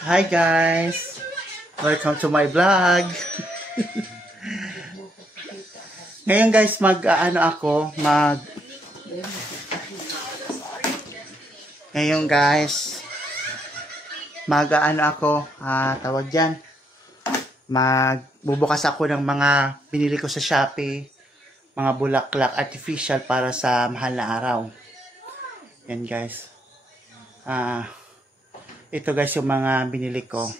Hi guys! Welcome to my vlog. Ngayon guys, Ngayon guys, tawag diyan. Magbubukas ako ng mga binili ko sa Shopee, mga bulaklak artificial para sa mahal na araw. Yan guys. Ito guys yung mga binili ko.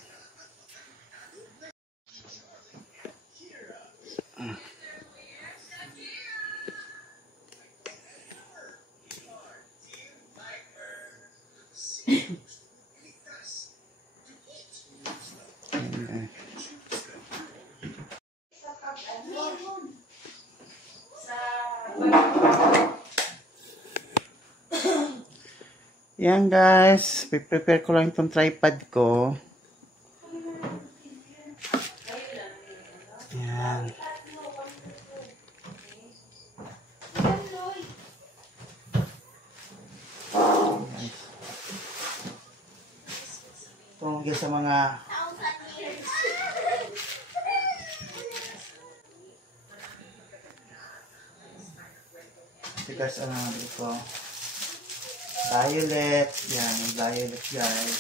Yan guys, prepare ko lang itong tripod ko. Yan. Tungkol sa mga guys, ito violet, yan, violet guys,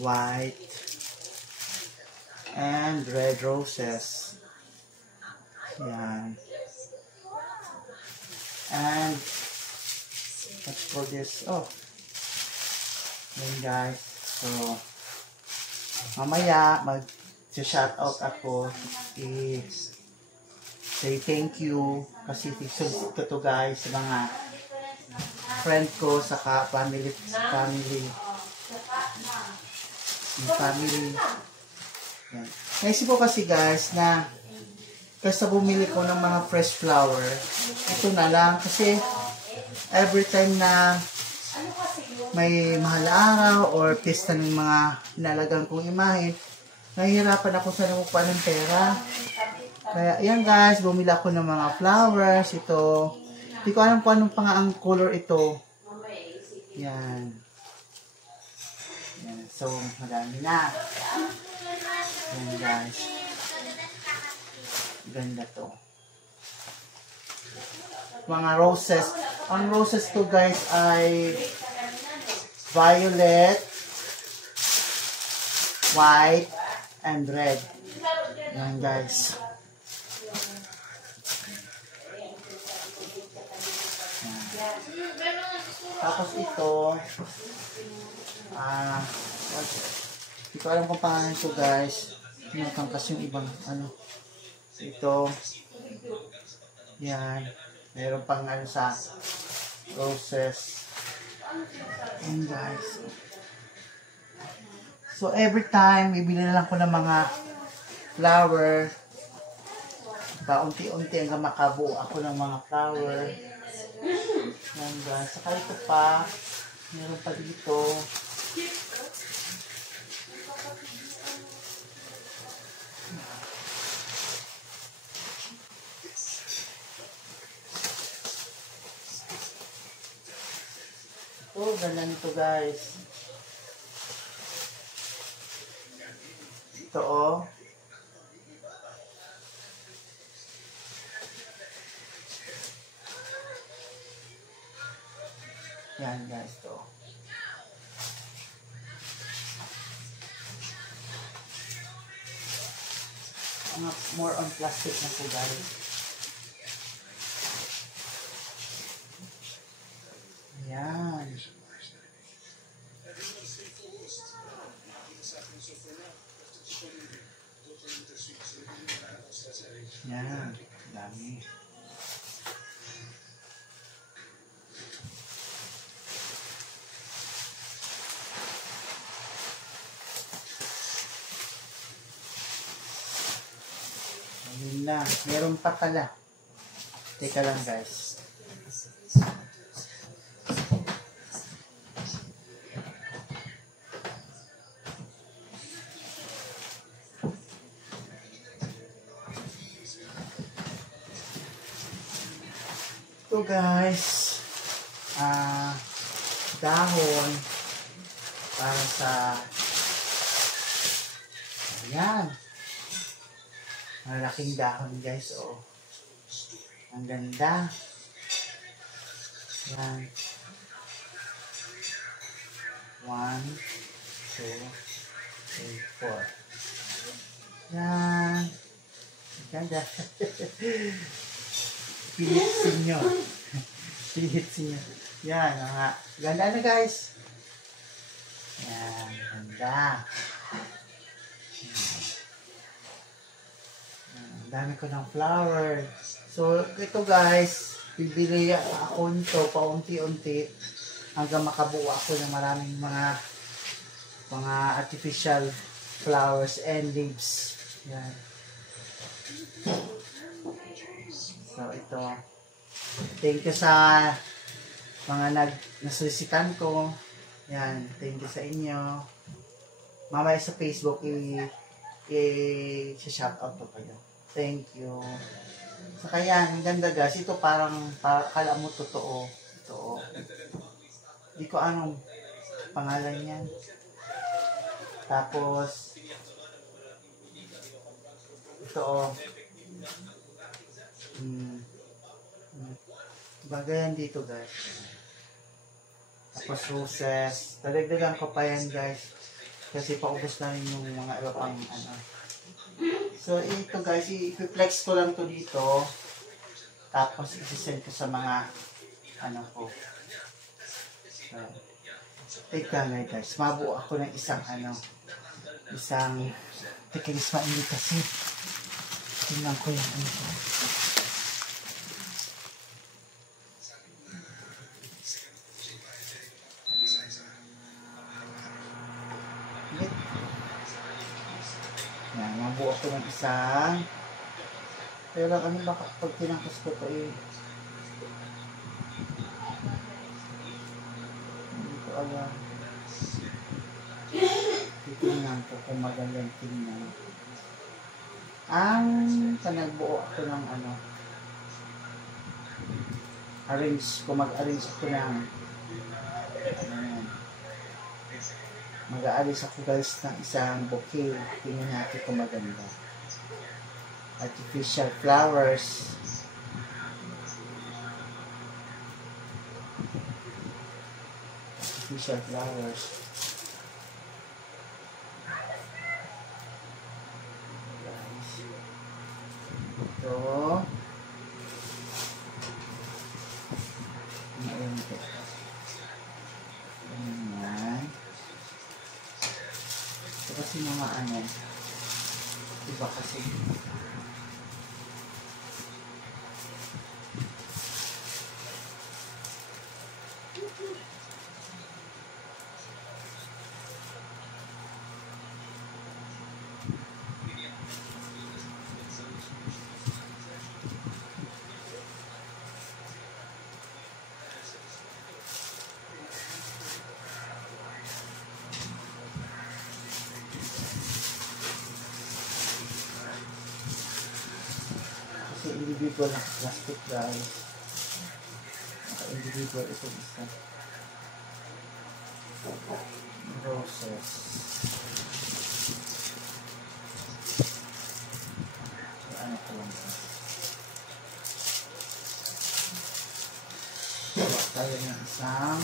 white, and red roses, yan, and let's for this, yan guys, so, mamaya, mag-shout out ako, say thank you, kasi ito to guys, sa mga friend ko, saka family. Yan. Naisip ko kasi guys na kasi bumili ko ng mga fresh flower, ito na lang kasi every time na may mahal na araw or pista ng mga inalagang kong imahe, nahihirapan ako sa namukuha ng pera. Kaya yan guys, bumili ako ng mga flowers. Ito, hindi ko alam kung anong ang color ito. Yan. Yan. So, madami na. Yan guys. Ganda to. Mga roses. Ang roses to guys ay violet, white, and red. Yan guys. Tapos ito, hindi ko alam kung pangalan ito guys. Nakangkas yung ibang ito, yan, meron pang sa roses. Yan guys. So every time, bibili na lang ko ng mga flower. Paunti-unti hanggang makabuo ako ng mga flower. Yan guys. Saka ito pa. Meron pa dito. Oh, ganda nito guys. Ito yan guys, to. More on plastic na po guys. Yan. Yan. Dami. Ayun na. Meron pa pala. Teka lang guys. Ito guys. Dahon. para sa ayan. Malaking dahon guys, oh. Ang ganda. Yan. 1, 2, 3, 4. Yan. Ang ganda. Pilitsin nyo. Pilitsin nyo. Yan, mga ganda na guys. Yan, ganda. Ang dami ko ng flower. So, ito guys, bibili ako nito paunti-unti hanggang makabuo ako ng maraming mga artificial flowers and leaves. Yan. So, ito. Thank you sa mga nasolicitan ko. Yan. Thank you sa inyo. Mamaya sa Facebook, i-shoutout ko kayo. Thank you. Saka yan, ang ganda guys. Ito parang kala mo totoo. Ito. Hindi ko anong pangalan yan. Tapos, ito. Bagayan dito guys. Tapos roses. Dadagdagan ko pa yan guys. Kasi paubos na rin yung mga iba pang ano. So ito guys, i-flex ko lang to dito. Tapos i-send ko sa mga ano ko. So, take lang guys. Mabuo ako ng isang tikilis mainit kasi. Tingnan ko yung ano ko. Yan, mabuo ako ng isang. Pero ano baka pag tinangkas ko ito hindi ko alam. Titingnan ko kung magandang tingnan. Nagbuo ako ng mag-arrange ako ng mag-aalis ako guys ng isang bouquet. Tingnan natin kung maganda. Artificial flowers. Artificial flowers. Ito. Ayan ito. Ayan. Ito kasi mga iba kasi. Individual na plastic guys. Individual ito isa. Roses. So, ano ko lang guys. Gawa tayo ng isang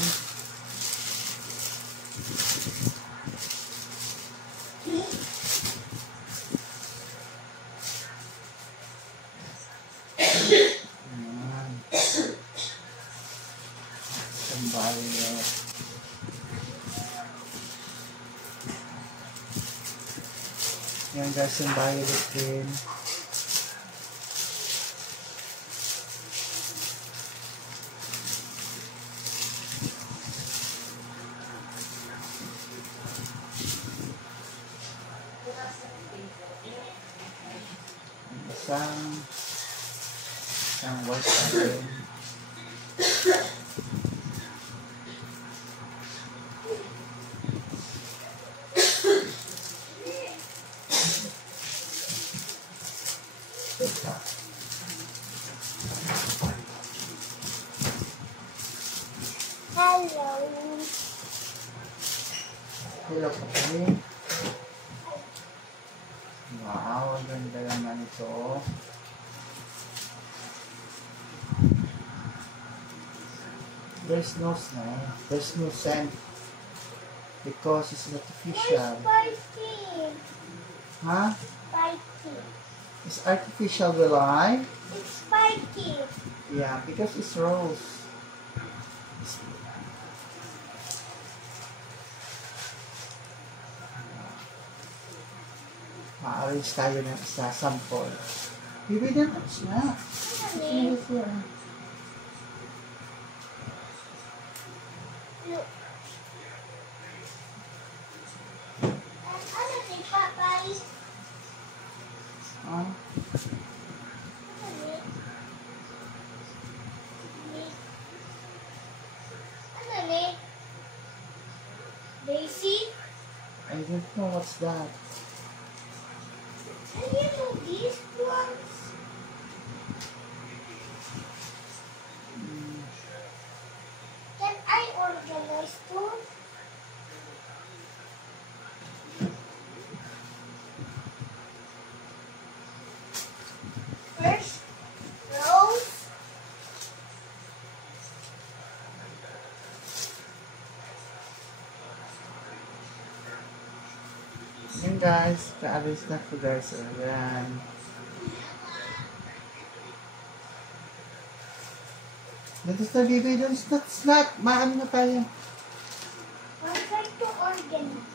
violet. Yan guys, yung violet din. Isang white din. Hello po kami. Wow, ang ganda naman ito. There's no smell. There's no scent. Because it's artificial. Spicy. Huh? Spicy. It's artificial, will I? It's spicy. Yeah, because it's rose. Ma-arrange tayo ng isa sample. Bibi na touch na. Honey, look. Ano ni Papay? Ah, Ano ni? Daisy? I don't know what's that. And you know these ones? Can I organize too? First, rose. Yan guys, ka-arrange na ko guys. Ayan. That's the baby, that's not. Maano na tayo. I'm trying to organize.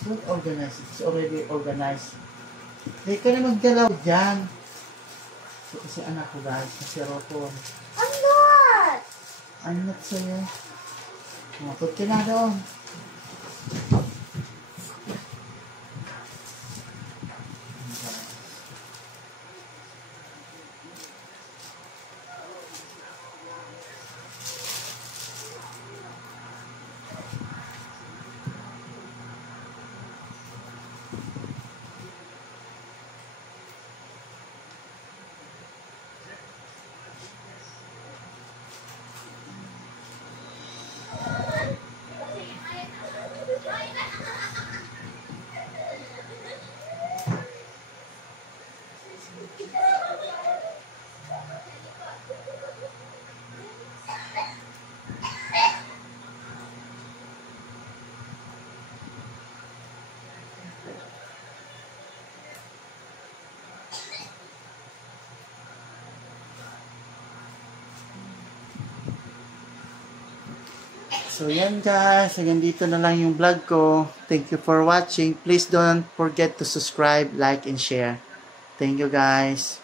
Don't organize it. It's already organized. Hindi ka na maggalaw dyan. So, kasi anak ko guys, kasi ropon. I'm not! I'm not sa'yo. Put ka na doon. So yan guys, hanggang dito na lang yung vlog ko. Thank you for watching. Please don't forget to subscribe, like, and share. Thank you guys.